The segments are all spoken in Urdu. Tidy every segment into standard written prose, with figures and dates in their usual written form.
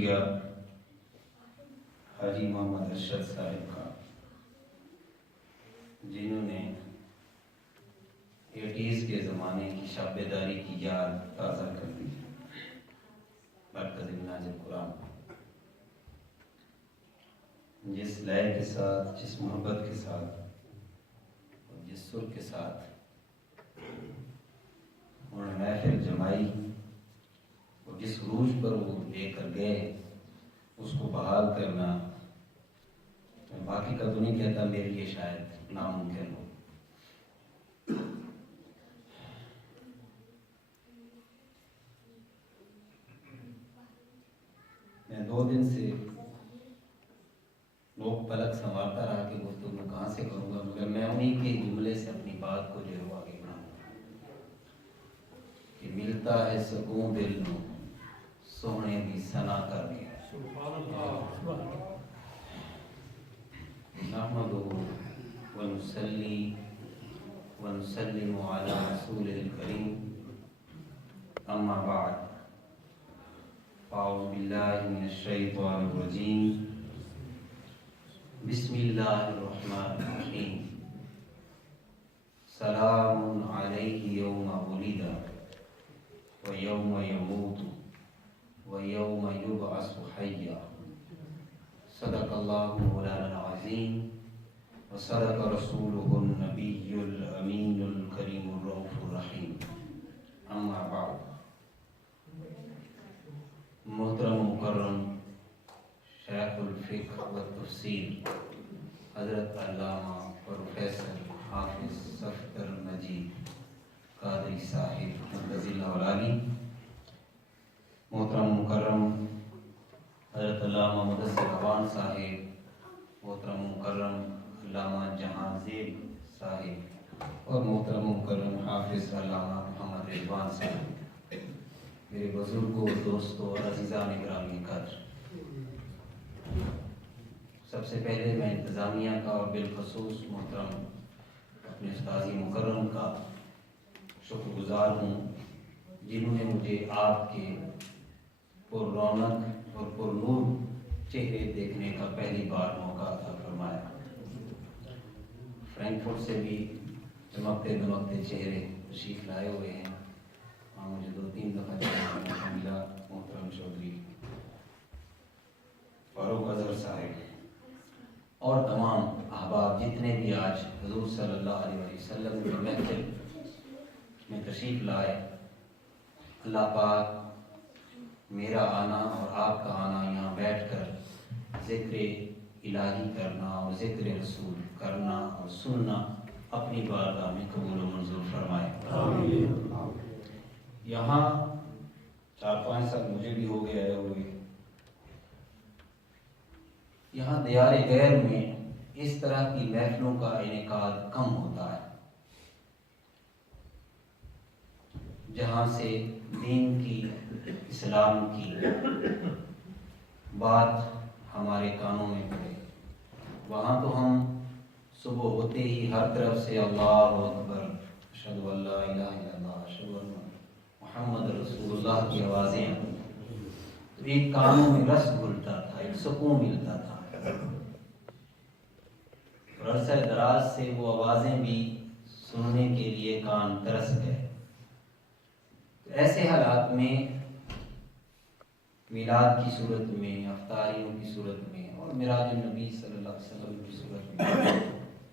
شکریہ حاجی محمد ارشد صاحب کا، جنہوں نے 80s کے زمانے کی شب بیداری کی یاد تازہ کر دی مرکز مناجب قرآن۔ جس لئے کے ساتھ، جس محبت کے ساتھ اور جس سر کے ساتھ انہوں نے محفل جمائی اور جس عروج پر وہ لے کر گئے، اس کو بحال کرنا میں باقی کا تو نہیں کہتا، میرے لیے شاید ناممکن ہو۔ میں 2 دن سے لوگ پلک سنوارتا رہا کہ گفتگو کہاں سے کروں گا، مگر میں انہیں کے جملے سے اپنی بات کو جو ہے آگے بڑھاؤں کہ ملتا ہے سکون دل نو سونے دی ثنا کر کے۔ نحمدہ ونصلی ونسلم علی رسول الکریم، اما بعد، اعوذ باللہ من الشیطان الرجیم، بسم اللہ الرحمن الرحیم، سلام علیہ یوم ولد ویوم یموت ویوم یبعث حیا، صدق اللہ مولانا العظیم وصدق رسولہ النبی الامین الکریم الرؤوف الرحیم، اما بعد۔ محترم مکرم شیخ الفقہ و تفسیر حضرت علامہ پروفیسر حافظ صفدر مجید قادری صاحب مدظ اللہ العالی، محترم مکرم حضرت علامہ مدثر اعوان صاحب، محترم مکرم علامہ جہاں زیب صاحب، اور محترم مکرم حافظ علامہ محمد رضوان صاحب، میرے بزرگوں، دوستوں اور عزیزان گرامی قدر، سب سے پہلے میں انتظامیہ کا اور بالخصوص محترم اپنے استاذی مکرم کا شکر گزار ہوں، جنہوں نے مجھے آپ کے پر رونق اور پر نور چہرے دیکھنے کا پہلی بار موقع عطا فرمایا۔ فرینکفرٹ سے بھی چمکتے دمکتے چہرے تشریف لائے ہوئے ہیں، وہاں مجھے 2-3 دفعہ موقع ملا۔ محترم چودھری فاروق اظہر صاحب اور تمام احباب جتنے بھی آج حضور صلی اللہ علیہ وسلم کے محفل میں تشریف لائے، اللہ پاک میرا آنا اور آپ کا آنا یہاں بیٹھ کر ذکر الہی کرنا اور ذکر رسول کرنا اور سننا اپنی بارگاہ میں قبول و منظور فرمائے۔ یہاں 4-5 سال مجھے بھی ہو گئے آئے ہوئے، یہاں دیار غیر میں اس طرح کی محفلوں کا انعقاد کم ہوتا ہے، جہاں سے دین کی، اسلام کی بات ہمارے کانوں میں پڑے۔ وہاں تو ہم صبح ہوتے ہی ہر طرف سے اللہ اکبر، اشہد ان لا الہ الا اللہ، اشہد ان محمد رسول اللہ کی آوازیں، تو ایک کانوں میں رس گھلتا تھا، ایک سکون ملتا تھا، اور عرصہ دراز سے وہ آوازیں بھی سننے کے لیے کان ترس گئے۔ ایسے حالات میں میلاد کی صورت میں، افطاریوں کی صورت میں اور معراج النبی صلی اللہ علیہ وسلم کی صورت میں،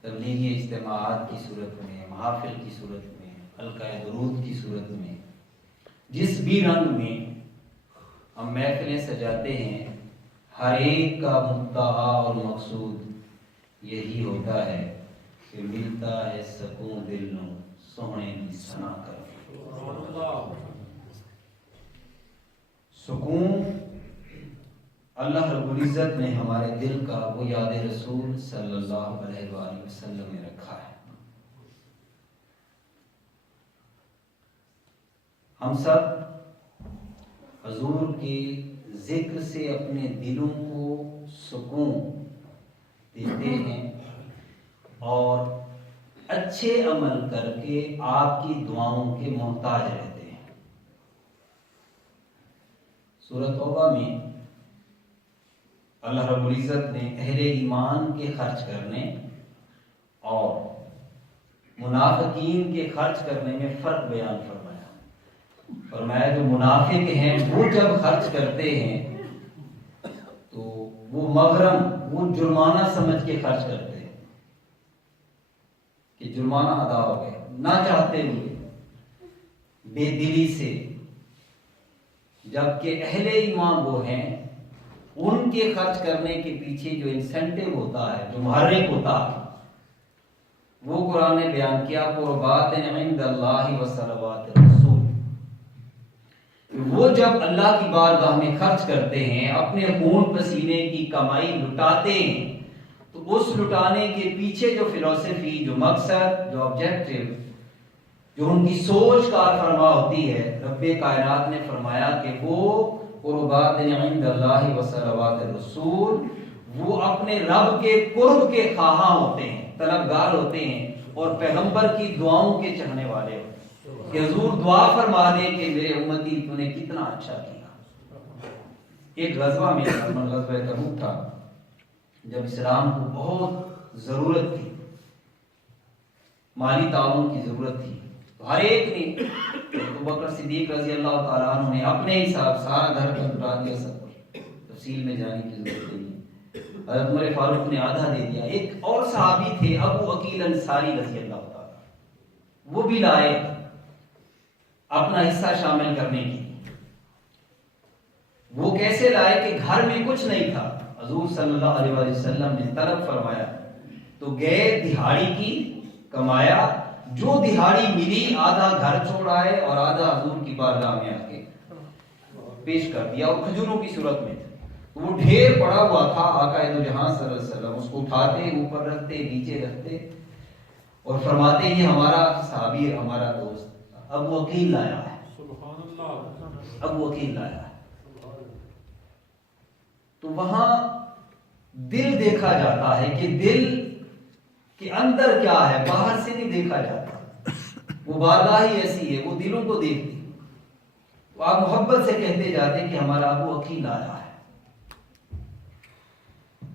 تبلیغی اجتماعات کی صورت میں، محافل کی صورت میں، حلقہ درود کی صورت میں، جس بھی رنگ میں ہم محفلیں سجاتے ہیں، ہر ایک کا مدعا اور مقصود یہی ہوتا ہے کہ ملتا ہے سکون دل نو سونے کی ثنا کر۔ سکون اللہ رب العزت نے ہمارے دل کا وہ یاد رسول صلی اللہ علیہ وآلہ وسلم میں رکھا ہے۔ ہم سب حضور کے ذکر سے اپنے دلوں کو سکون دیتے ہیں اور اچھے عمل کر کے آپ کی دعاؤں کے محتاج رہتے ہیں۔ سورۃ توبہ میں اللہ رب العزت نے اہل ایمان کے خرچ کرنے اور منافقین کے خرچ کرنے میں فرق بیان فرمایا جو منافق ہیں وہ جب خرچ کرتے ہیں تو وہ مغرم، وہ جرمانہ سمجھ کے خرچ کرتے ہیں کہ جرمانہ ادا ہو گیا، نہ چاہتے ہوئے، بے دلی سے، جبکہ اہل ایمان وہ ہیں ان کے خرچ کرنے کے پیچھے جو انسینٹیو ہوتا ہے، جو محرک ہوتا ہے، وہ قرآن نے بیان کیا قربات عند اللہ و صلوات الرسول۔ وہ جب اللہ کی بارگاہ میں خرچ کرتے ہیں، اپنے خون پسینے کی کمائی لٹاتے ہیں، تو اس لٹانے کے پیچھے جو فلسفی، جو مقصد، جو آبجیکٹو، جو ان کی سوچ کار فرما ہوتی ہے، رب کائنات نے فرمایا کہ وہ قربات عند اللہ و صلوات الرسول، وہ اپنے رب کے قرب کے خواہاں ہوتے ہیں، طلبگار ہوتے ہیں، اور پیغمبر کی دعاؤں کے چاہنے والے ہوتے ہیں کہ حضور دعا فرما دے کہ میرے امتی تو نے کتنا اچھا کیا۔ ایک غزوہ میں غزوہ تبوک تھا، جب اسلام کو بہت ضرورت تھی، مالی تعاون کی ضرورت تھی، تو ہر ایک نے، ابوبکر صدیق رضی اللہ تعالیٰ عنہ نے اپنے حساب سارا گھر کا لٹا دیا، سب کچھ، تفصیل میں جانے کی ضرورت نہیں ہے۔ حضرت عمر فاروق نے آدھا دے دیا۔ ایک اور صحابی تھے ابو عقیل انصاری رضی اللہ تعالیٰ، وہ بھی لائے اپنا حصہ شامل کرنے کی۔ وہ کیسے لائے کہ گھر میں کچھ نہیں تھا، حضور صلی اللہ علیہ وسلم نے طلب فرمایا تو گئے، دہاڑی کی، کمایا، جو دہاڑی ملی آدھا گھر چھوڑ آئے اور آدھا حضور کی بارگاہ میں آ کے پیش کر دیا، اور کھجوروں کی صورت میں تھا۔ وہ ڈھیر پڑا ہوا تھا، آقا دو جہاں صلی اللہ علیہ وسلم اس کو اٹھاتے، اوپر رکھتے، نیچے رکھتے، اور فرماتے یہ ہمارا صحابی، ہمارا دوست ابو عقیل لایا ہے، ابو عقیل لایا ہے۔ تو وہاں دل دیکھا جاتا ہے کہ دل کے اندر کیا ہے، باہر سے نہیں دیکھا جاتا۔ وہ بارگاہ ہی ایسی ہے، وہ دلوں کو دیکھتی۔ تو آپ محبت سے کہتے جاتے کہ ہمارا ابو عقیل آیا ہے،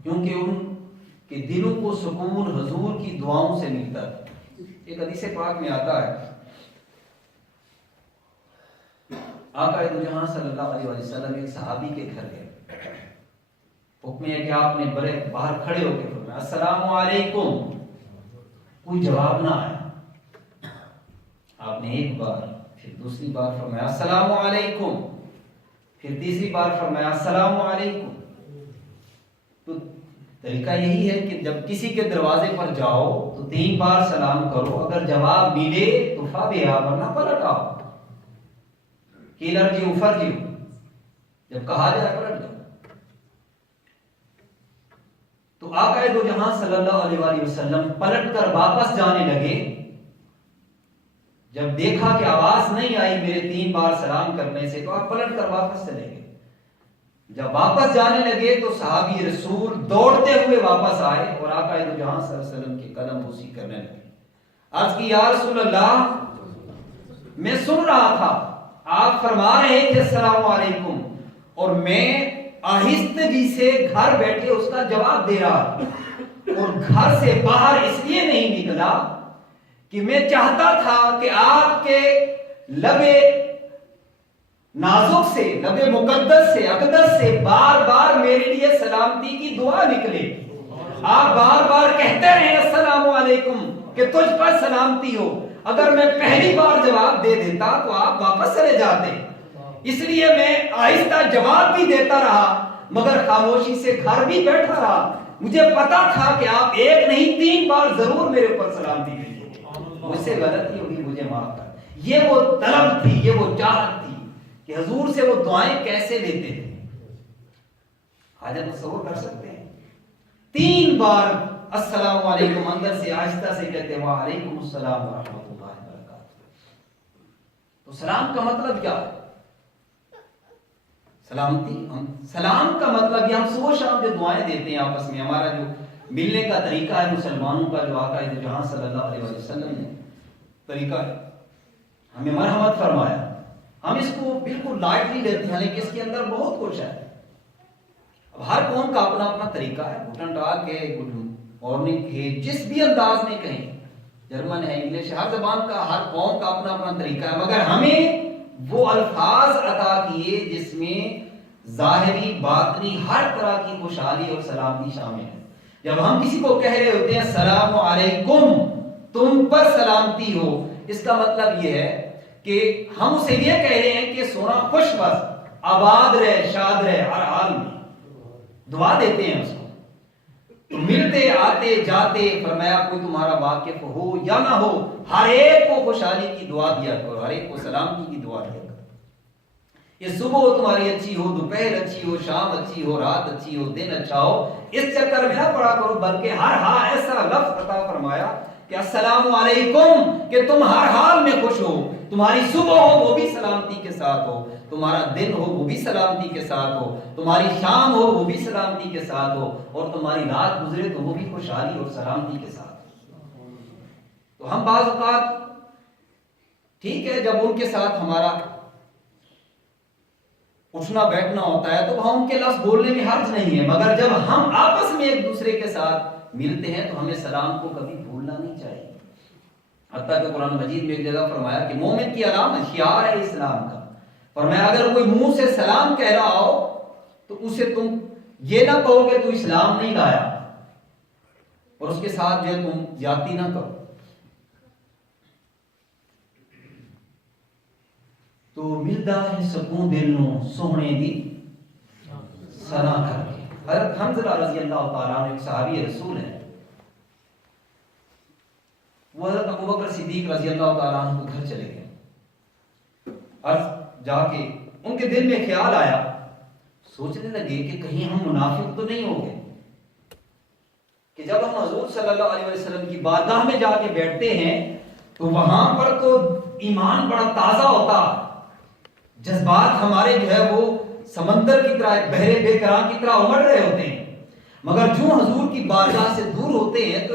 کیونکہ ان کے دلوں کو سکون حضور کی دعاؤں سے ملتا ہے۔ ایک حدیث پاک میں آتا ہے، آقا دو جہاں صلی اللہ علیہ وسلم ایک صحابی کے گھر گئے، حکم ہے کہ آپ نے بڑے باہر کھڑے ہو کے فرمایا السلام علیکم، کوئی جواب نہ آیا۔ آپ نے ایک بار، پھر دوسری بار فرمایا السلام علیکم، پھر تیسری بار فرمایا السلام علیکم۔ تو طریقہ یہی ہے کہ جب کسی کے دروازے پر جاؤ تو 3 بار سلام کرو، اگر جواب ملے تو فبہا، ورنہ پلٹ آؤ، قیل ارجعوا فارجعوا، جب کہا جائے پلٹ جاؤ۔ تو آقا دو جہاں صلی اللہ علیہ وآلہ وسلم پلٹ کر واپس جانے لگے، جب دیکھا کہ آواز نہیں آئی میرے 3 بار سلام کرنے سے، تو آپ پلٹ کر واپس چلے گئے۔ جب واپس جانے لگے تو صحابی رسول دوڑتے ہوئے واپس آئے اور آقا دو جہاں صلی اللہ علیہ وسلم کے قدم بوسی کرنے لگے۔ عرض کی یا رسول اللہ، میں سن رہا تھا آپ فرما رہے تھے السلام علیکم، اور میں آہستگی سے گھر بیٹھے اس کا جواب دے رہا، اور گھر سے باہر اس لیے نہیں نکلا کہ میں چاہتا تھا کہ آپ کے لب نازک سے، لب مقدس سے، اقدس سے بار بار میرے لیے سلامتی کی دعا نکلے۔ آپ بار بار کہتے رہے السلام علیکم کہ تجھ پر سلامتی ہو، اگر میں پہلی بار جواب دے دیتا تو آپ واپس چلے جاتے، اس لیے میں آہستہ جواب بھی دیتا رہا، مگر خاموشی سے گھر بھی بیٹھا رہا۔ مجھے پتا تھا کہ آپ 1 نہیں 3 بار ضرور میرے اوپر سلامتی بھیجیں گے، مجھ سے غلطی ہوگی، مجھے معاف کر۔ یہ وہ طلب تھی، یہ وہ چاہت تھی کہ حضور سے وہ دعائیں کیسے لیتے تھے۔ حاجت تصور کر سکتے ہیں، 3 بار السلام علیکم اندر سے آہستہ سے کہتے ہیں وعلیکم السلام ورحمۃ اللہ وبرکاتہ۔ تو سلام کا مطلب کیا ہے؟ سلامتی، سلام کا مطلب یہ ہم صبح شام جو دعائیں دیتے ہیں آپس میں، ہمارا جو ملنے کا طریقہ ہے مسلمانوں کا، جو آقا دو جہاں صلی اللہ علیہ وسلم نے طریقہ ہے، ہمیں مرحمت فرمایا، ہم اس کو بالکل لائٹلی لیتے ہیں، لیکن اس کے اندر بہت کچھ ہے۔ اب ہر قوم کا اپنا اپنا طریقہ ہے، گڈن ٹاک ہے، گڈ مارننگ ہے، جس بھی انداز میں کہیں، جرمن ہے، انگلش ہے، ہر زبان کا ہر قوم کا اپنا اپنا طریقہ ہے، مگر ہمیں وہ الفاظ عطا کیے جس میں ظاہری باطنی ہر طرح کی خوشحالی اور سلامتی شامل ہے۔ جب ہم کسی کو کہہ رہے ہوتے ہیں السلام علیکم، تم پر سلامتی ہو، اس کا مطلب یہ ہے کہ ہم اسے یہ کہہ رہے ہیں کہ سونا خوش بس، آباد رہے، شاد رہے، ہر حال میں دعا دیتے ہیں اس کو۔ تو ملتے آتے جاتے، فرمایا کوئی تمہارا واقف ہو یا نہ ہو، ہر ایک کو خوشحالی کی دعا دیا کرو، ہر ایک کو سلامتی کی دعا دیا کرو۔ یہ صبح تمہاری اچھی ہو، دوپہر اچھی ہو، شام اچھی ہو، رات اچھی ہو، دن اچھا ہو، اس چکر میں نہ پڑا کرو، بلکہ ہر ہاں ایسا لفظ عطا فرمایا کہ السلام علیکم، کہ تم ہر حال میں خوش ہو، تمہاری صبح ہو وہ بھی سلامتی کے ساتھ ہو، تمہارا دن ہو وہ بھی سلامتی کے ساتھ ہو، تمہاری شام ہو وہ بھی سلامتی کے ساتھ ہو، اور تمہاری رات گزرے تو وہ بھی خوشحالی اور سلامتی کے ساتھ ہو۔ تو ہم بعض اوقات ٹھیک ہے جب ان کے ساتھ ہمارا اٹھنا بیٹھنا ہوتا ہے تو وہاں ان کے لفظ بولنے میں حرج نہیں ہے، مگر جب ہم آپس میں ایک دوسرے کے ساتھ ملتے ہیں تو ہمیں سلام کو کبھی بھولنا نہیں چاہیے۔ حتیٰ کہ قرآن مجید میں ایک جگہ فرمایا کہ مومن کی علامت شعار ہے اسلام کا، فرمایا اگر کوئی منہ سے سلام کہہ رہا ہو تو اسے تم یہ نہ کہو کہ تو اسلام نہیں لایا، اور اس کے ساتھ جو تم زیادتی نہ کرو۔ تو ملتا ہے سکون دل نو سونے دی سنا کر کے۔ حضرت حنظلہ رضی اللہ تعالیٰ عنہ ایک صحابی رسول ہے، وہ حضرت ابوبکر صدیق رضی اللہ تعالیٰ عنہ کے گھر چلے گئے، اور جا کے ان کے دل میں خیال آیا، سوچنے لگے کہ کہیں ہم منافق تو نہیں ہو گئے کہ جب ہم حضور صلی اللہ علیہ وسلم کی بارگاہ میں جا کے بیٹھتے ہیں تو وہاں پر تو ایمان بڑا تازہ ہوتا، جذبات ہمارے جو ہے وہ سمندر کی طرح، بحر بے قرار کی طرح امڑ رہے ہوتے ہیں، مگر جو حضور کی بارگاہ سے دور ہوتے ہیں تو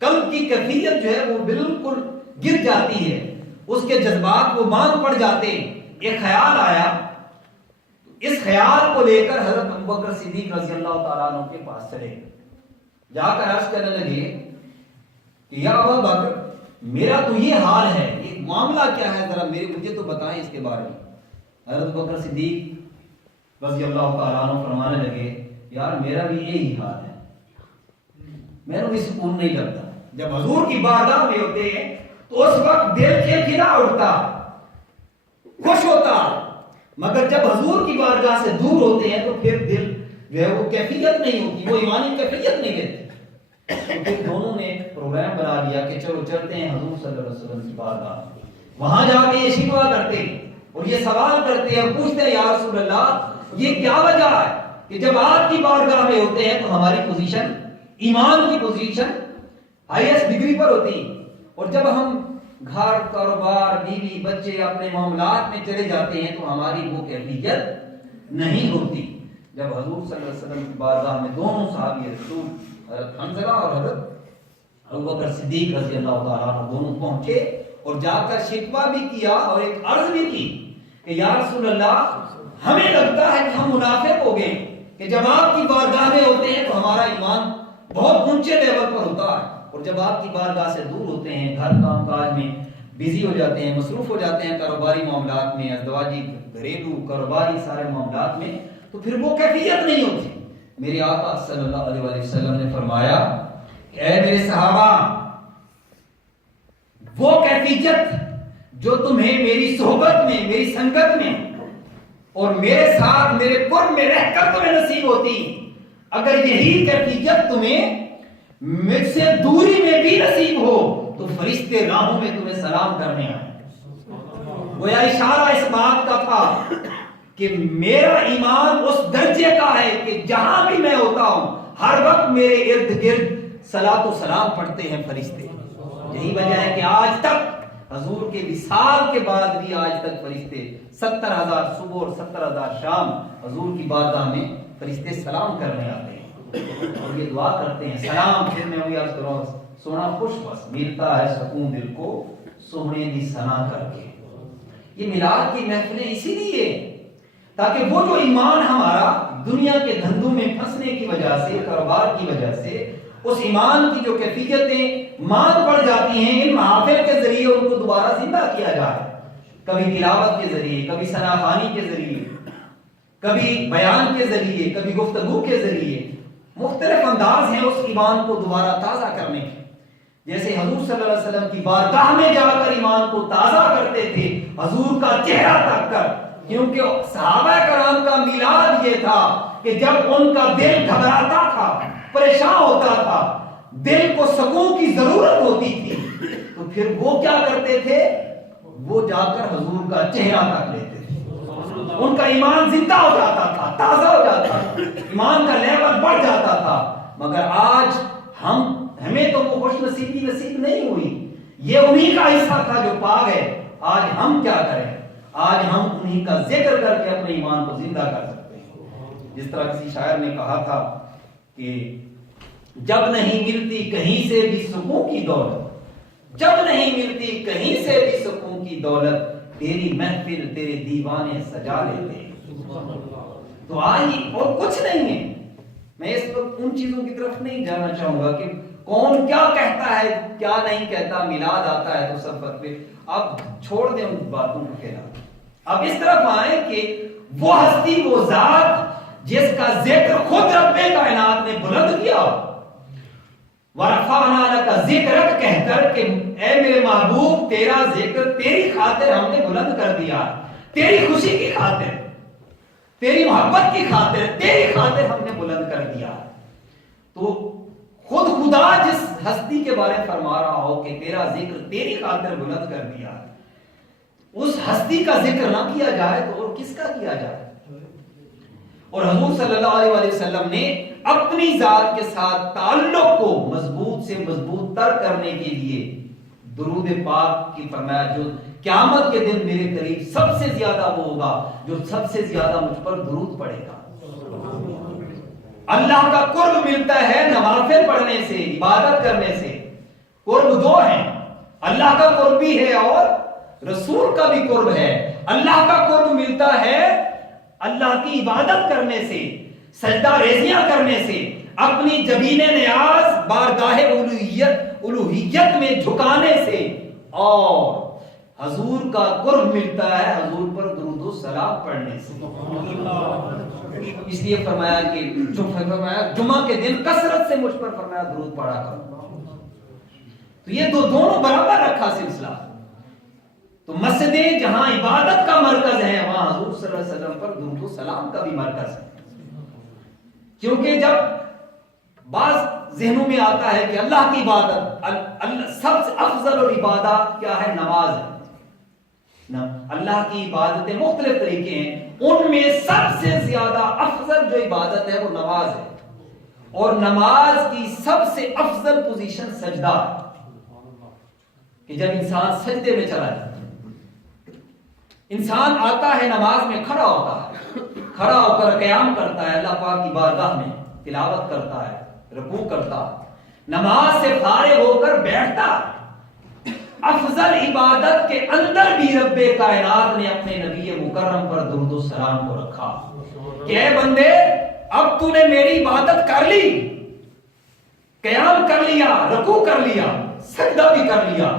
قلب کی کیفیت جو ہے وہ بالکل گر جاتی ہے، اس کے جذبات وہ مانگ پڑ جاتے ہیں۔ ایک خیال آیا، اس خیال کو لے کر حضرت ابوبکر صدیق رضی اللہ تعالیٰ عنہ کے پاس چلے، جا کر عرض کرنے لگے کہ یا ابا بکر میرا تو یہ حال ہے، یہ معاملہ کیا ہے، ذرا مجھے تو بتائیں اس کے بارے میں۔ حضرت ابوبکر صدیق رضی اللہ تعالیٰ عنہ فرمانے لگے یار میرا بھی یہی حال ہے، میرا بھی سکون نہیں لگتا، جب حضور کی بارگاہ میں ہوتے ہیں تو اس وقت دل کھلکھلا اٹھتا، خوش ہوتا، مگر جب حضور کی بارگاہ سے دور ہوتے ہیں تو پھر دل جو ہے وہ کیفیت نہیں ہوتی، وہ ایمانی کیفیت نہیں لیتی۔ تو پھر دونوں نے پروگرام بنا لیا کہ چلو چلتے ہیں حضور صلی اللہ علیہ وسلم کی بارگاہ، وہاں جا کے یہ شکوہ کرتے اور یہ سوال کرتے اور پوچھتے یا رسول اللہ یہ کیا وجہ ہے کہ جب آپ کی بارگاہ میں ہوتے ہیں تو ہماری پوزیشن، ایمان کی پوزیشن ہائیسٹ ڈگری پر ہوتی، اور جب ہم گھر، کاروبار، بیوی، بچے، اپنے معاملات میں چلے جاتے ہیں تو ہماری وہ کیفیت نہیں ہوتی۔ جب حضور صلی اللہ علیہ وسلم کی بارگاہ میں دونوں صحابی رسول حضرت حنظلہ اور حضرت ابوبکر صدیق رضی اللہ تعالیٰ عنہ دونوں پہنچے اور جا کر شکوہ بھی کیا اور ایک عرض بھی کی کہ یا رسول اللہ ہمیں لگتا ہے کہ ہم منافق ہو گئے کہ جب آپ کی بارگاہ میں ہوتے ہیں تو ہمارا ایمان بہت اونچے لیول پر ہوتا ہے، اور جب آپ کی بارگاہ سے دور ہوتے ہیں، گھر کام کاج میں بزی ہو جاتے ہیں، مصروف ہو جاتے ہیں، کاروباری معاملات میں، ازدواجی گھریلو کاروباری سارے معاملات میں، تو پھر وہ کیفیت نہیں ہوتی۔ میرے آقا صلی اللہ علیہ وسلم نے فرمایا کہ اے میرے صحابہ، وہ کیفیت جو تمہیں میری صحبت میں، میری سنگت میں اور میرے ساتھ میرے قرب میں رہ کر تمہیں نصیب ہوتی، اگر یہی کیفیت تمہیں مجھ سے دوری میں بھی نصیب ہو تو فرشتے راہوں میں تمہیں سلام کرنے آئے۔ گویا اشارہ اس بات کا تھا کہ میرا ایمان اس درجے کا ہے کہ جہاں بھی میں ہوتا ہوں ہر وقت میرے ارد گرد صلاۃ و سلام پڑھتے ہیں فرشتے۔ یہی وجہ ہے کہ آج تک حضور کے وصال کے بعد بھی آج تک فرشتے 70,000 صبح اور 70,000 شام حضور کی بارگاہ میں فرشتے سلام کرنے آتے ہیں اور یہ دعا کرتے ہیں سلام، پھر میں وہی عرض کروں سونا خوش بس ملتا ہے سکون دل کو سونے دی سنا کر کے۔ یہ میلاد کی محفلیں اسی لیے تاکہ وہ جو ایمان ہمارا دنیا کے دھندوں میں پھنسنے کی وجہ سے، کاروبار کی وجہ سے اس ایمان کی جو کیفیتیں مانگ پڑ جاتی ہیں، ان محافل کے ذریعے ان کو دوبارہ زندہ کیا جائے، کبھی تلاوت کے ذریعے، کبھی ثنا خوانی کے ذریعے، کبھی بیان کے ذریعے، کبھی گفتگو کے ذریعے، مختلف انداز ہیں اس ایمان کو دوبارہ تازہ کرنے کے۔ جیسے حضور صلی اللہ علیہ وسلم کی بارگاہ میں جا کر ایمان کو تازہ کرتے تھے، حضور کا چہرہ تک کر، کیونکہ صحابہ کرام کا میلاد یہ تھا کہ جب ان کا دل گھبراتا تھا، پریشان ہوتا تھا، دل کو سکون کی ضرورت ہوتی تھی، تو پھر وہ کیا کرتے تھے؟ وہ جا کر حضور کا چہرہ تک لیتے تھے، ان کا ایمان زندہ ہو جاتا تھا، تازہ ہو جاتا تھا، ایمان کا لیول بڑھ جاتا تھا۔ مگر آج ہمیں تو وہ خوش نصیبی نصیب نہیں ہوئی، یہ انہی کا حصہ تھا جو پا گئے۔ آج ہم کیا کریں؟ آج ہم انہی کا ذکر کر کے اپنے ایمان کو زندہ کر سکتے ہیں۔ جس طرح کسی شاعر نے کہا تھا کہ جب نہیں ملتی کہیں سے بھی سکون کی دولت، جب نہیں ملتی کہیں سے بھی سکون کی دولت، تیری محفل تیرے دیوانے سجا لیتے ہیں۔ تو آئی اور کچھ نہیں ہے۔ میں اس وقت ان چیزوں کی طرف نہیں جانا چاہوں گا کہ کون کیا کہتا ہے کیا نہیں کہتا، میلاد آتا ہے تو سفر پہ، اب چھوڑ دیں ان باتوں کو کہنا۔ اب اس طرف آئیں کہ وہ ہستی، وہ ذات جس کا ذکر خود رب کائنات نے بلند کیا، وَرَفَعْنَا لَكَ ذِكْرَكَ کہہ کر کہ اے میرے محبوب تیرا ذکر تیری خاطر ہم نے بلند کر دیا، تیری خوشی کی خاطر، تیری محبت کی خاطر، تیری خاطر ہم نے بلند کر دیا۔ تو خود خدا جس ہستی کے بارے میں فرما رہا ہو کہ تیرا ذکر تیری خاطر بلند کر دیا، اس ہستی کا ذکر نہ کیا جائے تو اور کس کا کیا جائے؟ اور حضور صلی اللہ علیہ وسلم نے اپنی ذات کے ساتھ تعلق کو مضبوط سے مضبوط تر کرنے کے لیے درود پاک کی فرمایا، جو قیامت کے دن میرے قریب سب سے زیادہ وہ ہوگا جو سب سے زیادہ مجھ پر درود پڑے گا۔ اللہ کا قرب ملتا ہے نوافل پڑھنے سے، عبادت کرنے سے۔ قرب دو ہیں، اللہ کا قرب بھی ہے اور رسول کا بھی قرب ہے۔ اللہ کا قرب ملتا ہے اللہ کی عبادت کرنے سے، سجدہ ریزیاں کرنے سے، اپنی جبین نیاز بارگاہ الوہیت میں جھکانے سے، اور حضور کا قرب ملتا ہے حضور پر درود و سلام پڑھنے سے۔ اس لیے فرمایا کہ جمعہ کے دن کثرت سے مجھ پر فرمایا درود پڑھا کرو۔ تو یہ دونوں برابر رکھا سلسلہ۔ تو مسجدیں جہاں عبادت کا مرکز ہے وہاں حضور صلی اللہ علیہ وسلم پر درود و سلام کا بھی مرکز ہے۔ کیونکہ جب بعض ذہنوں میں آتا ہے کہ اللہ کی عبادت، سب سے افضل اور عبادت کیا ہے؟ نماز ہے۔ اللہ کی عبادتیں مختلف طریقے ہیں، ان میں سب سے زیادہ افضل جو عبادت ہے وہ نماز ہے، اور نماز کی سب سے افضل پوزیشن سجدہ ہے، کہ جب انسان سجدے میں چلا جاتا ہے، انسان آتا ہے نماز میں کھڑا ہوتا ہے، کھڑا ہو کر قیام کرتا ہے، اللہ پاک کی بارگاہ میں تلاوت کرتا ہے، رکوع کرتا ہے، نماز سے فارغ ہو کر بیٹھتا ہے۔ افضل عبادت کے اندر بھی رب کائنات نے اپنے نبی مکرم پر درود و سلام کو رکھا کہ اے بندے اب تو نے میری عبادت کر لی، قیام کر لیا، رکوع کر لیا، سجدہ بھی کر لیا،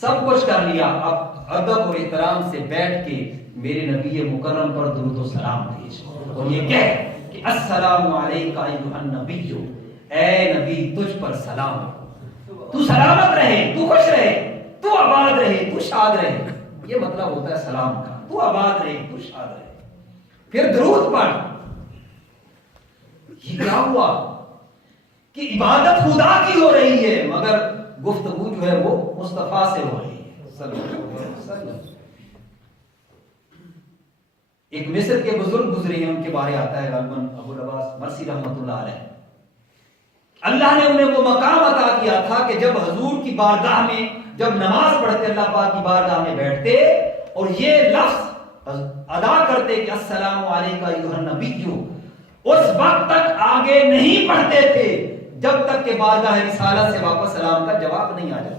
سب کچھ کر لیا، اب ادب اور احترام سے بیٹھ کے میرے نبی مکرم پر درود و سلام بھیج، اور یہ کہہ کہ السلام علیکہ ایھا النبی، اے نبی تجھ پر سلام، تو سلامت رہے، تو خوش رہے، تو آباد رہے، تو شاد رہے۔ یہ مطلب ہوتا ہے سلام کا، تو آباد رہے، تو شاد رہے۔ پھر درود پڑھ۔ یہ کیا ہوا کہ عبادت خدا کی ہو رہی ہے مگر گفتگو جو ہے وہ مصطفیٰ سے ہو رہی ہے صلی اللہ علیہ وسلم۔ ایک مصر کے بزرگ گزرے ہیں، ان کے بارے آتا ہے غالباً ابو العباس مرسی رحمۃ اللہ علیہ۔ اللہ نے انہیں وہ مقام عطا کیا تھا کہ جب حضور کی بارگاہ میں جب نماز پڑھتے، اللہ پاک کی بارگاہ میں بیٹھتے اور یہ لفظ ادا کرتے کہ السلام علیکہ ایھا النبی، اس وقت تک آگے نہیں پڑھتے تھے جب تک کہ بارگاہ رسالت سے واپس سلام کا جواب نہیں آ جاتا۔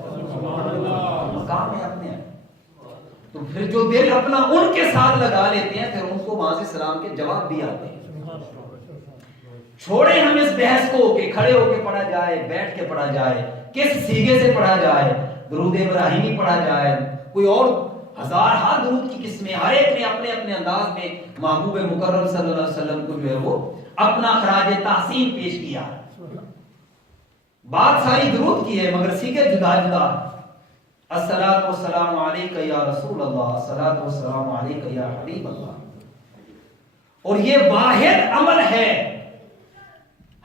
مقام ہے اپنے، تو پھر جو دل اپنا ان کے ساتھ لگا لیتے ہیں پھر ان کو وہاں سے سلام کے جواب بھی آتے ہیں۔ چھوڑیں ہم اس بحث کو کہ کھڑے ہو کے پڑھا جائے، بیٹھ کے پڑھا جائے، کس سیغے سے پڑھا جائے، درود ابراہیمی پڑھا جائے، کوئی اور ہزارہا درود کی قسمیں، ہر ایک نے اپنے اپنے انداز میں محبوب مکرم صلی اللہ علیہ وسلم کو جو ہے وہ اپنا خراج تحسین پیش کیا. بات ساری درود کی ہے مگر سیغے جدا جدا. الصلاۃ والسلام علیک یا رسول اللہ، الصلاۃ والسلام علیک یا حبیب اللہ. اور یہ واحد عمل ہے،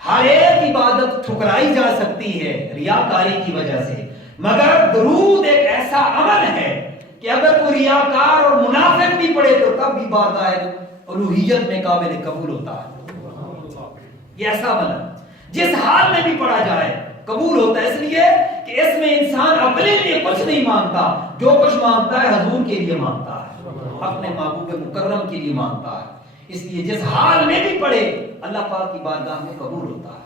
ہر ایک عبادت ٹھکرائی جا سکتی ہے ریاکاری کی وجہ سے، مگر درود ایک ایسا عمل ہے کہ اگر کوئی ریاکار اور منافق بھی پڑھے تو تب بھی بارگاہ الوہیت میں قابل قبول ہوتا ہے. یہ ایسا عمل ہے جس حال میں بھی پڑھا جائے قبول ہوتا ہے، اس لیے کہ اس میں انسان اپنے لیے کچھ نہیں مانگتا، جو کچھ مانگتا ہے حضور کے لیے مانگتا ہے، اپنے محبوب مکرم کے لیے مانگتا ہے. اس لیے جس حال میں بھی پڑھے اللہ پاک کی بارگاہ میں قبول ہوتا ہے.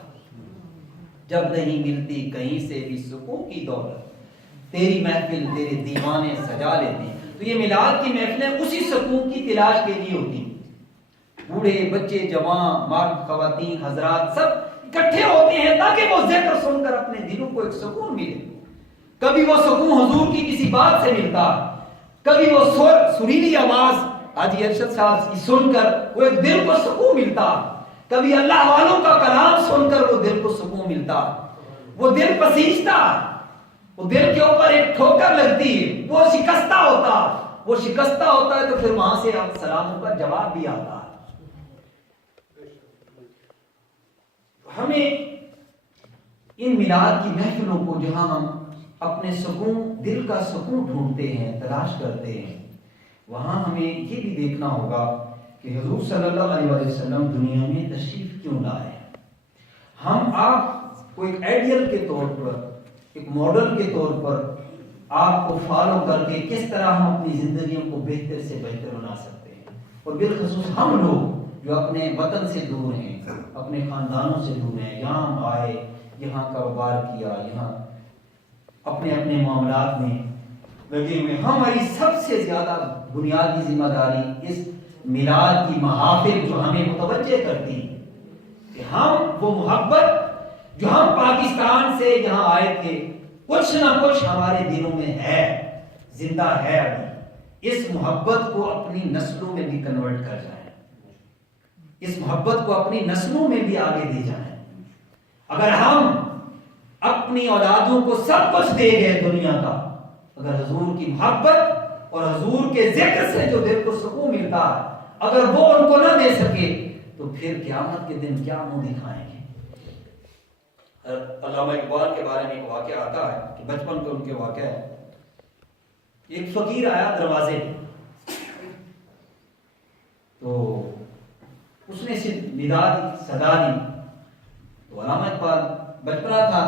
جب نہیں ملتی کہیں سے بھی سکون کی دولت، تیری محفل تیرے دیوانے سجا لیتے ہیں. تو یہ میلاد کی محفلیں اسی سکون کی تلاش کے لیے ہوتی ہیں. بوڑھے بچے جوان مرد خواتین حضرات سب اکٹھے ہوتے ہیں تاکہ وہ ذکر سن کر اپنے دلوں کو ایک سکون ملے. کبھی وہ سکون حضور کی کسی بات سے ملتا، کبھی وہ سریلی آواز حاجی ارشد صاحب کی سن کر وہ ایک دل کو سکون ملتا، کبھی اللہ والوں کا کلام سن کر وہ دل کو سکون ملتا. وہ دل پسیجتا، وہ دل کے اوپر ایک ٹھوکر لگتی، وہ شکستہ ہوتا ہے تو پھر وہاں سے سلاموں کا جواب بھی آتا ہے. ہمیں ان میلاد کی محفلوں کو جہاں ہم اپنے سکون، دل کا سکون ڈھونڈتے ہیں، تلاش کرتے ہیں، وہاں ہمیں یہ بھی دیکھنا ہوگا کہ حضور صلی اللہ علیہ وسلم دنیا میں تشریف کیوں لائے. ہم آپ کو ایک آئیڈیل کے طور پر، ایک ماڈل کے طور پر آپ کو فالو کر کے کس طرح ہم اپنی زندگیوں کو بہتر سے بہتر بنا سکتے ہیں. اور بالخصوص ہم لوگ جو اپنے وطن سے دور ہیں، اپنے خاندانوں سے دور ہیں، یہاں ہم آئے، یہاں کاروبار کیا، یہاں اپنے اپنے معاملات میں لگے ہوئے. ہماری سب سے زیادہ بنیادی ذمہ داری اس میلاد کی محافل جو ہمیں متوجہ کرتی کہ ہم وہ محبت جو ہم پاکستان سے یہاں آئے تھے، کچھ نہ کچھ ہمارے دلوں میں ہے، زندہ ہے ابھی. اس محبت کو اپنی نسلوں میں بھی کنورٹ کر جائیں، اس محبت کو اپنی نسلوں میں بھی آگے دے جائیں. اگر ہم اپنی اولادوں کو سب کچھ دے گئے دنیا کا، اگر حضور کی محبت اور حضور کے ذکر سے جو دل کو سکون ملتا ہے اگر وہ ان کو نہ دے سکے تو پھر قیامت کے دن کیا منہ دکھائیں گے. علامہ اقبال کے بارے میں ایک واقعہ آتا ہے کہ بچپن کے ان کے واقعہ ہے. ایک فقیر آیا دروازے تو اس نے ندا دی، صدا دی. تو علامہ اقبال بچپنا تھا،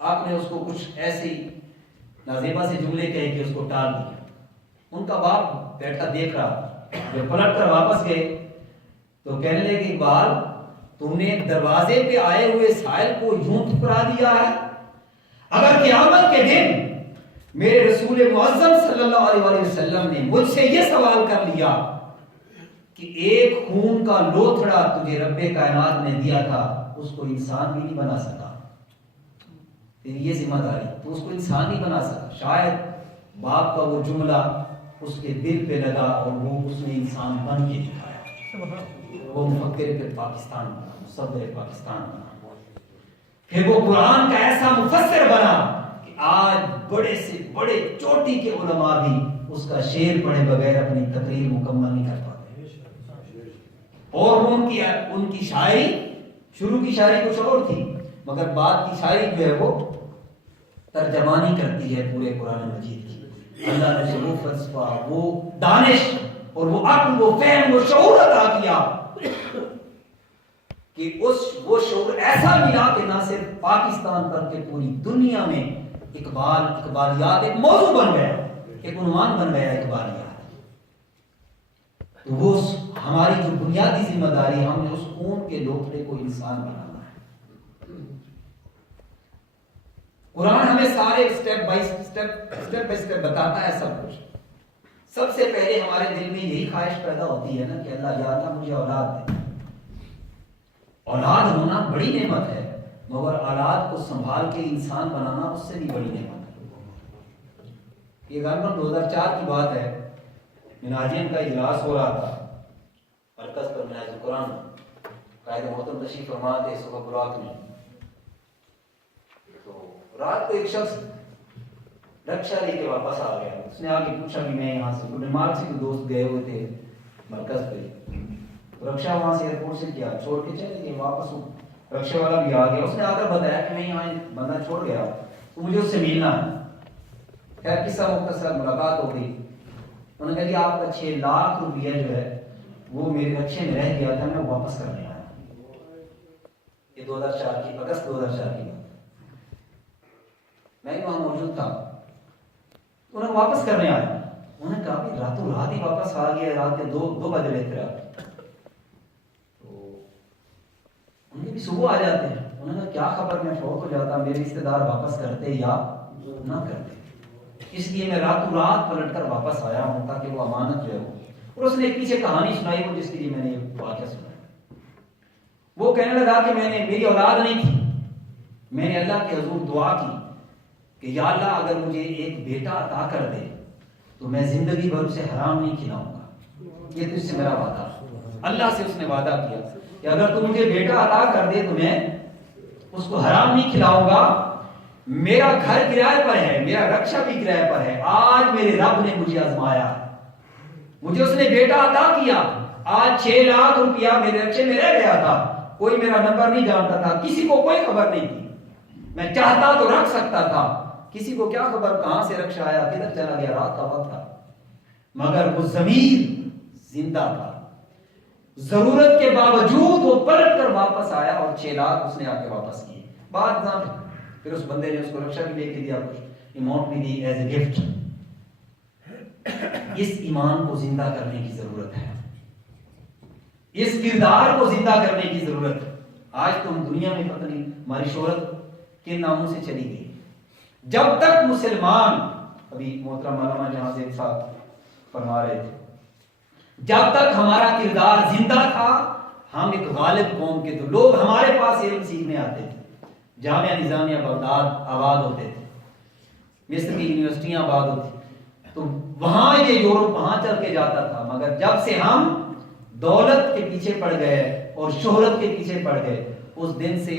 آپ نے اس کو کچھ ایسی نازیبا سے جملے کہے کہ اس کو ٹال دیا. ان کا باپ بیٹھا دیکھ رہا. جب پلٹ کر واپس گئے تو کہنے لگے اقبال تم نے دروازے پہ آئے ہوئے سائل کو یوں ٹھکرا دیا ہے. اگر قیامت کے دن میرے رسول معظم صلی اللہ علیہ وسلم نے مجھ سے یہ سوال کر لیا کہ ایک خون کا لوتھڑا تجھے رب کائنات نے دیا تھا، اس کو انسان بھی نہیں بنا سکا، یہ ذمہ داری، تو اس کو انسان نہیں بنا سکا. شاید باپ کا وہ جملہ اس کے دل پہ لگا اور وہ اس نے انسان بن کے دکھایا. وہ مفکر پھر پاکستان بنا، مصور پاکستان بنا. پھر وہ قرآن کا ایسا مفسر بنا کہ آج بڑے سے بڑے چوٹی کے علماء بھی اس کا شعر پڑھے بغیر اپنی تقریر مکمل نہیں کر پاتے. اور ان کی شاعری، شروع کی شاعری کچھ اور تھی مگر بعد کی شاعری جو ہے وہ ترجمانی کرتی ہے پورے قرآن مجید کی. اللہ نے وہ فلسفہ، وہ دانش اور وہ عقل، وہ فہم، وہ شعور عطا کیا کہ وہ شعور ایسا ملا کہ نہ صرف پاکستان بلکہ پوری دنیا میں اقبالیات ایک موضوع بن گیا، ایک عنوان بن گیا اقبالیات. تو وہ ہماری جو بنیادی ذمہ داری، ہم نے اس خون کے لوتھڑے کو انسان بنانا ہے. قرآن ہمیں سارے اسٹیپ بائی اسٹیپ بتاتا ہے سب کچھ. سب سے پہلے ہمارے دل میں یہی خواہش پیدا ہوتی ہے نا کہ اللہ یا اللہ مجھے اولاد دے. اولاد ہونا بڑی نعمت ہے، مگر اولاد کو سنبھال کے انسان بنانا اس سے بھی بڑی نعمت ہے۔ یہ غالباً 2004 کی بات ہے، مناجین کا اجلاس ہو رہا تھا مرکز پر، مناج قرآن قائد محترم تشریف فرما تھے صبح برات میں۔ تو رات کو ایک شخص رکشا لے کے واپس آ گیا، اس نے آ کے پوچھا کہ میں یہاں سے ڈنمارک سے کوئی دوست گئے ہوئے تھے مرکز پہ، رکشا وہاں سے ایئرپورٹ سے کیا چھوڑ کے چلے گئے واپس، رکشے والا بھی آ گیا، اس نے آ کر بتایا کہ میں یہاں بندہ چھوڑ گیا تو مجھے اس سے ملنا ہے۔ خیر قصہ مختصر ملاقات ہو گئی، انہوں نے کہا کہ آپ کا 6 لاکھ روپیہ جو ہے وہ میرے رکشے میں رہ گیا تھا، میں واپس کرنے آیا۔ یہ 2004 کی اگست 2004 کی بات، میں بھی وہاں موجود تھا۔ انہوں نے واپس کرنے آیا، انہوں نے کہا کہ راتوں رات ہی واپس آ گیا، رات کے 2 بج رہے تھے آپ، تو ان کے بھی صبح آ جاتے ہیں۔ انہوں نے کہا کیا خبر میں فوت ہو جاتا، میرے رشتے دار واپس کرتے یا نہ کرتے، اس لیے میں راتوں رات پلٹ کر واپس آیا ہوں تاکہ وہ امانت جو ہے وہ۔ اور اس نے ایک پیچھے کہانی سنائی وہ جس کے لیے میں نے یہ واقعہ سنا۔ وہ کہنے لگا کہ میری اولاد نہیں تھی، میں نے اللہ کے حضور دعا کی کہ یا اللہ اگر مجھے ایک بیٹا عطا کر دے تو میں زندگی بھر اسے حرام نہیں کھلاؤں گا، یہ تجھ سے میرا وعدہ۔ اللہ سے اس نے وعدہ کیا کہ اگر تو مجھے بیٹا عطا کر دے تو میں اس کو حرام نہیں کھلاؤں گا۔ میرا گھر کرائے پر ہے، میرا رکشا بھی کرائے پر ہے، آج میرے رب نے مجھے آزمایا، مجھے اس نے بیٹا عطا کیا، آج 6 لاکھ روپیہ میرے رکشے میں رہ گیا تھا، کوئی میرا نمبر نہیں جانتا تھا، کسی کو کوئی خبر نہیں تھی، میں چاہتا تو رکھ سکتا تھا، کسی کو کیا خبر کہاں سے رکشا آیا کدھر چلا گیا، رات کا وقت تھا، مگر وہ ضمیر زندہ تھا، ضرورت کے باوجود وہ پلٹ کر واپس آیا اور 6 لاکھ اس نے آ کے واپس کیے۔ بعد میں پھر اس بندے نے اس کو رکشا بھی لے کے دیا، کچھ اماؤنٹ بھی دی ایز اے گفٹ۔ اس ایمان کو زندہ کرنے کی ضرورت ہے، اس کردار کو زندہ کرنے کی ضرورت ہے۔ آج تو ہم دنیا میں پتہ نہیں ہماری شہرت کن ناموں سے چلی گئی۔ جب تک مسلمان، ابھی محترم مولانا جہاں سے صاحب فرما رہے تھے، جب تک ہمارا کردار زندہ تھا ہم ایک غالب قوم کے، تو لوگ ہمارے پاس علم سیکھنے آتے تھے، جامعہ نظامیہ بغداد آباد ہوتے تھے، مصر کی یونیورسٹیاں آباد ہوتی، تو وہاں یہ یورپ وہاں چل کے جاتا تھا، مگر جب سے ہم دولت کے پیچھے پڑ گئے اور شہرت کے پیچھے پڑ گئے، اس دن سے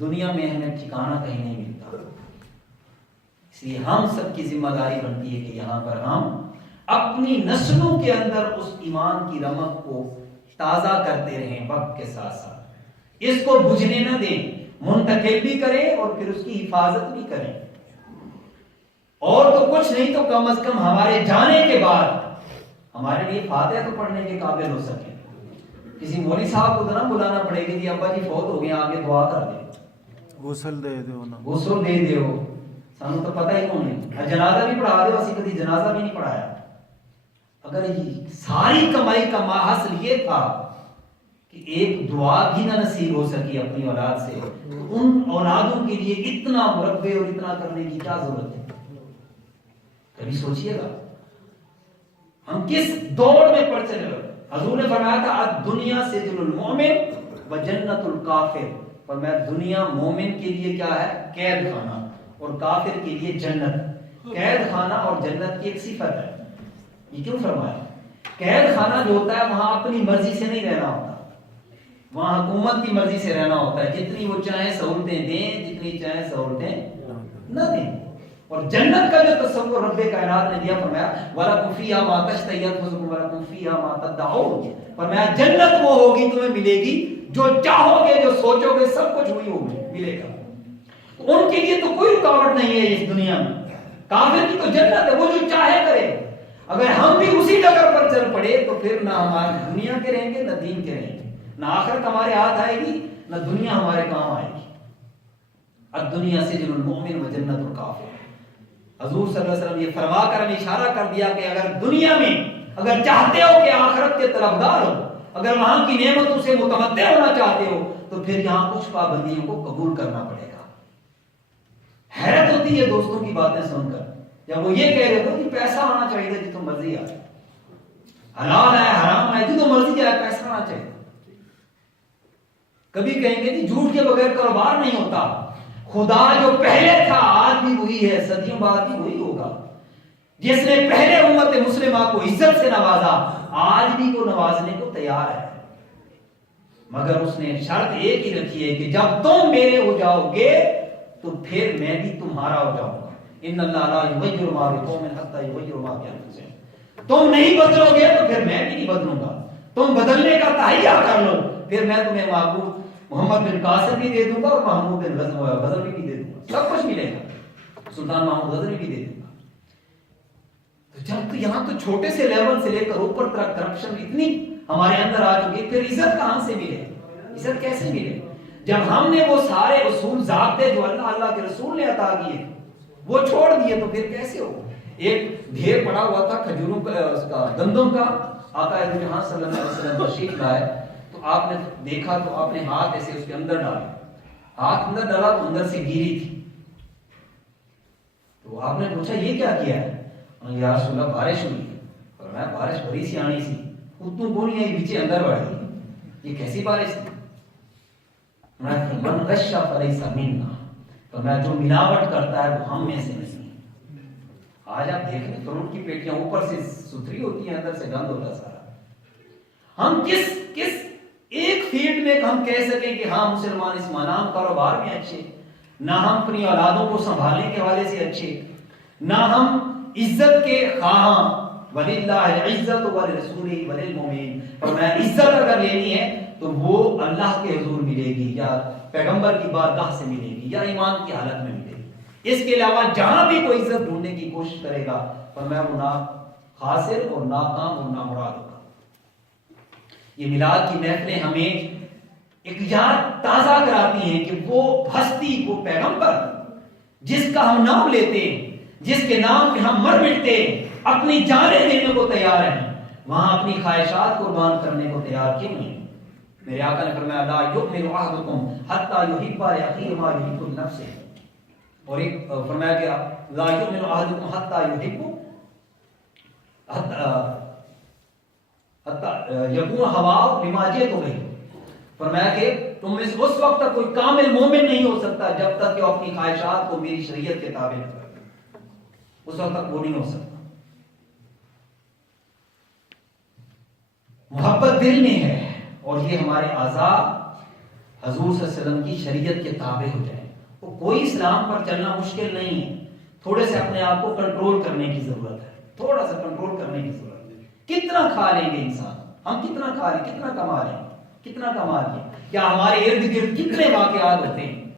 دنیا میں ہمیں ٹھکانہ کہیں نہیں ملتا۔ اس لیے ہم سب کی ذمہ داری بنتی ہے کہ یہاں پر ہم اپنی نسلوں کے اندر اس ایمان کی رمق کو تازہ کرتے رہیں، وقت کے ساتھ ساتھ اس کو بجھنے نہ دیں، منتقل بھی کریں اور پھر اس کی حفاظت بھی کریں، اور تو کچھ نہیں تو کم از کم ہمارے جانے کے بعد ہمارے لیے فاتحہ تو پڑھنے کے قابل ہو سکے۔ کسی مولوی صاحب کو تو نہ بلانا پڑے گی کہ ابا جی فوت ہو گئے آگے دعا کر دیں، غسل دے دیو نا، غسل دے دیو، سانو تو پتہ ہی کون نہیں، جنازہ بھی پڑھا دیو، اسی کدی جنازہ بھی نہیں پڑھایا۔ اگر یہ ساری کمائی کا ماحصل یہ تھا کہ ایک دعا بھی نہ نصیب ہو سکی اپنی اولاد سے، تو ان اولادوں کے لیے اتنا مربع اور اتنا کرنے کی کیا ضرورت ہے؟ کبھی سوچئے گا ہم کس دوڑ میں پڑ چلے گا۔ حضور نے فرمایا تھا الدنیا سجن المؤمن و جنت الکافر، فرمایا دنیا مومن کے لیے کیا ہے؟ قید خانہ، اور کافر کے لیے جنت۔ قید خانہ اور جنت کی ایک صفت ہے، یہ کیوں فرمایا؟ قید خانہ جو ہوتا ہے وہاں اپنی مرضی سے نہیں رہنا ہوتا، وہاں حکومت کی مرضی سے رہنا ہوتا ہے، جتنی وہ چاہیں سہولتیں دیں، جتنی چاہیں سہولتیں نہ دیں۔ اور جنت کا جو تصور رب کائنات نے دیا، فرمایا وَلَكُمْ فِيهَا مَا تَشْتَهِي أَنفُسُكُمْ وَلَكُمْ فِيهَا مَا تَدَّعُونَ، فرمایا جنت وہ ہوگی تمہیں ملے گی جو چاہو گے، جو سوچو گے، سب کچھ وہی ہوگی ملے گا۔ ان کے لیے تو کوئی رکاوٹ نہیں ہے اس دنیا میں، کافر کی تو جنت ہے، وہ جو چاہے کرے۔ اگر ہم بھی اسی ڈگر پر چل پڑے تو پھر نہ ہماری دنیا کے رہیں گے نہ دین کے رہیں گے، نہ آخرت ہمارے ہاتھ آئے گی نہ دنیا ہمارے کام آئے گی۔ الدنیا سجن المؤمن و جنت الکافر۔ حضور صلی اللہ علیہ وسلم یہ فرما کر ہمیں اشارہ کر دیا کہ اگر دنیا میں اگر چاہتے ہو کہ آخرت کے طلبگار ہو، اگر وہاں کی نعمتوں سے متمتع ہونا چاہتے ہو، تو پھر یہاں کچھ پابندیوں کو قبول کرنا پڑے گا۔ حیرت ہوتی ہے دوستوں کی باتیں سن کر، جب وہ یہ کہہ رہے ہو کہ پیسہ آنا چاہیے جتوں مرضی آئے، حلال ہے حرام ہے جتوں مرضی آئے، پیسہ آنا چاہیے۔ کبھی کہیں گے جی جھوٹ کے بغیر کاروبار نہیں ہوتا. خدا جو پہلے تھا آج بھی وہی ہے, صدیوں بعد بھی وہی ہوگا. جس نے پہلے امت مسلمہ کو عزت سے نوازا آج بھی وہ نوازنے کو تیار ہے, مگر اس نے شرط ایک ہی رکھی ہے کہ جب تم میرے ہو جاؤ گے تو پھر میں بھی تمہارا ہو جاؤں گا. ان اللہ لا یغیر ما بقوم حتی یغیروا ما بانفسہم. تم نہیں بدلو گے تو پھر میں بھی نہیں بدلوں گا. تم بدلنے کا تہیہ کر لو, پھر میں تمہیں معبود محمد بن قاسم بھی دے دوں گا اور محمود بن غزنوی بھی دے دوں گا, سب کچھ ملے گا, سلطان محمود غزنوی بھی دے دوں گا. تو جب تو یہاں تو چھوٹے سے لیول سے لے کر اوپر تک کرپشن اتنی ہمارے اندر آ چکی, پھر عزت کہاں سے ملے, عزت کیسے ملے؟ جب ہم نے وہ سارے اصول ضابطے جو اللہ کے رسول نے عطا کیے وہ چھوڑ دیے تو پھر کیسے ہو؟ ایک ڈھیر پڑا ہوا تھا کھجوروں کا, اس کا گندم کا, آقا جہاں صلی اللہ علیہ وسلم تشریف لائے تو آپ نے دیکھا تو آپ نے ہاتھ ایسے اس کے اندر ڈالا, ہاتھ اندر ڈالا تو اندر سے گیری تھی. تو آپ نے پوچھا یہ کیا کیا ہے؟ یا رسول اللہ بارش ہوئی ہے. فرمایا بارش بڑی سی آنی سی, اتنی بونی ہے پیچھے اندر بڑھ گئی, یہ کیسی بارش تھی؟ من غش فلیس منا, فرمایا جو ملاوٹ کرتا ہے وہ ہم میں سے نہیں. آج آپ دیکھیں فروٹ کی پیٹیاں اوپر سے ستھری ہوتی ہیں, اندر سے گند ہوتا ہے سارا. ہم کس ایک فیلڈ میں ہم کہہ سکیں کہ ہاں مسلمان اس نام کاروبار میں اچھے, نہ ہم اپنی اولادوں کو سنبھالنے کے حوالے سے اچھے, نہ ہم عزت کے خواہاں, وللہ العزت ولرسولہ وللمؤمنین. فرمایا عزت اگر لینی ہے تو وہ اللہ کے حضور ملے گی یا پیغمبر کی بارگاہ سے ملے گی یا ایمان کی حالت میں ملے گی. اس کے علاوہ جہاں بھی کوئی عزت ڈھونڈنے کی کوشش کرے گا فرمایا وہ نا خاسر اور ناکام اور نامراد ہوگا. یہ میلاد کی محفلیں ہمیں ایک یاد تازہ کراتی ہیں کہ وہ ہستی, وہ پیغمبر جس کا ہم نام لیتے ہیں, جس کے نام پہ ہم مر مٹتے ہیں, اپنی جانیں دینے کو تیار ہیں, وہاں اپنی خواہشات قربان کرنے کو تیار کیوں نہیں؟ میرے آقا نے فرمایا لا یؤمن احدکم حتی یحب لاخیہ ما یحب لنفسہ, اور ایک فرمایا کہ لا یؤمن احدکم حتی یحب حتی یکون ہواہ لما جئت بہ. فرمایا کہ تم میں سے اس وقت تک کوئی کامل مومن نہیں ہو سکتا جب تک کہ وہ اپنی خواہشات کو میری شریعت کے تابع نہ کرے, اس وقت تک وہ نہیں ہو سکتا. محبت دل میں ہے اور یہ ہمارے اعضاء حضور صلی اللہ علیہ وسلم کی شریعت کے تابع ہو جائیں. وہ کوئی اسلام پر چلنا مشکل نہیں ہے, تھوڑے سے اپنے آپ کو کنٹرول کرنے کی ضرورت ہے, تھوڑا سا کنٹرول کرنے کی ضرورت ہے. کتنا کھا لیں گے انسان, ہم کتنا کھا لیں, کتنا کما لیں, کتنا کما لیں, کیا ہمارے ارد گرد کتنے واقعات ہوتے ہیں